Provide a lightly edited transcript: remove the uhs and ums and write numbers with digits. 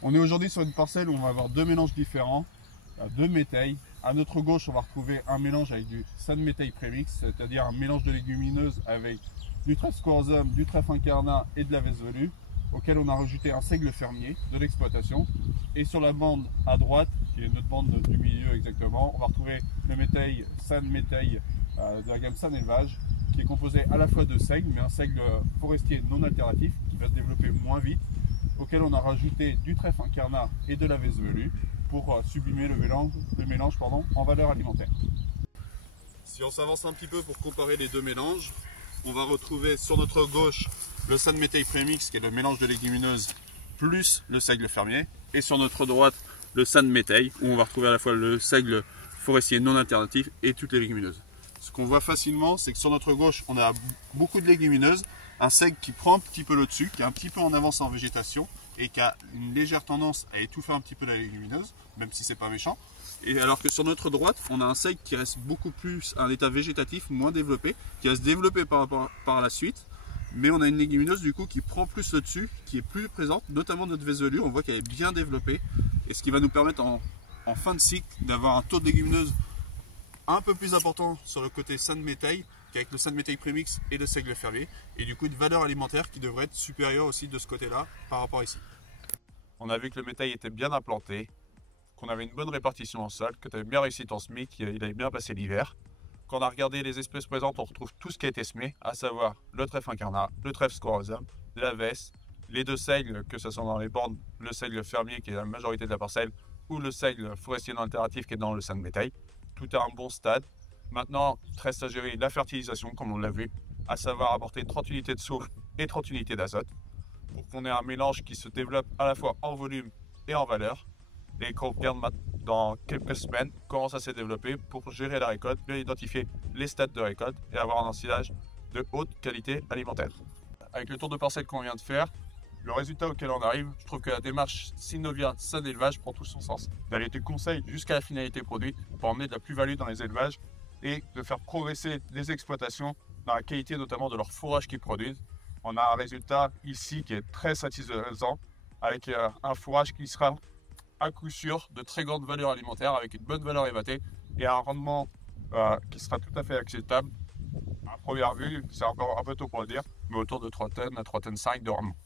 On est aujourd'hui sur une parcelle où on va avoir deux mélanges différents, deux métailles. À notre gauche, on va retrouver un mélange avec du San Métail Premix, c'est-à-dire un mélange de légumineuses avec du trèfle squarosum, du trèfle incarnat et de la veste velue, auquel on a rajouté un seigle fermier de l'exploitation. Et sur la bande à droite, qui est notre bande du milieu exactement, on va retrouver le métail San Métail de la gamme San Élevage, qui est composé à la fois de seigle, mais un seigle forestier non altératif, qui va se développer moins vite, auquel on a rajouté du trèfle incarnat et de la veste velue pour sublimer le mélange en valeur alimentaire. Si on s'avance un petit peu pour comparer les deux mélanges, on va retrouver sur notre gauche le San Métail Premix, qui est le mélange de légumineuses plus le seigle fermier, et sur notre droite le San Métail, où on va retrouver à la fois le seigle forestier non alternatif et toutes les légumineuses. Ce qu'on voit facilement, c'est que sur notre gauche, on a beaucoup de légumineuses, un seigle qui prend un petit peu le dessus, qui est un petit peu en avance en végétation et qui a une légère tendance à étouffer un petit peu la légumineuse, même si c'est pas méchant. Et alors que sur notre droite, on a un seigle qui reste beaucoup plus à un état végétatif moins développé, qui va se développer par la suite, mais on a une légumineuse du coup qui prend plus le dessus, qui est plus présente, notamment notre veste velue, on voit qu'elle est bien développée, et ce qui va nous permettre en fin de cycle d'avoir un taux de légumineuse un peu plus important sur le côté San Métail qu'avec le San Métail Premix et le seigle fermier, et du coup une valeur alimentaire qui devrait être supérieure aussi de ce côté-là par rapport à ici. On a vu que le métail était bien implanté, qu'on avait une bonne répartition en sol, que tu avais bien réussi ton semis, qu'il avait bien passé l'hiver. Quand on a regardé les espèces présentes, on retrouve tout ce qui a été semé, à savoir le trèfle incarnat, le trèfle squarosum, la veste, les deux seigles, que ce soit dans les bornes, le seigle fermier qui est la majorité de la parcelle, ou le seigle forestier non altératif qui est dans le San Métail. Tout est à un bon stade. Maintenant, il reste à gérer la fertilisation, comme on l'a vu, à savoir apporter 30 unités de soufre et 30 unités d'azote, pour qu'on ait un mélange qui se développe à la fois en volume et en valeur, et qu'on regarde dans quelques semaines comment ça s'est développé pour gérer la récolte, bien identifier les stades de récolte et avoir un ensilage de haute qualité alimentaire. Avec le tour de parcelle qu'on vient de faire, le résultat auquel on arrive, je trouve que la démarche Synovia San Élevage prend tout son sens. D'aller du conseil jusqu'à la finalité produite pour emmener de la plus-value dans les élevages et de faire progresser les exploitations dans la qualité notamment de leur fourrage qu'ils produisent. On a un résultat ici qui est très satisfaisant avec un fourrage qui sera à coup sûr de très grande valeur alimentaire avec une bonne valeur évatée et un rendement qui sera tout à fait acceptable. À première vue, c'est encore un peu tôt pour le dire, mais autour de 3 tonnes à 3 tonnes 5 de rendement.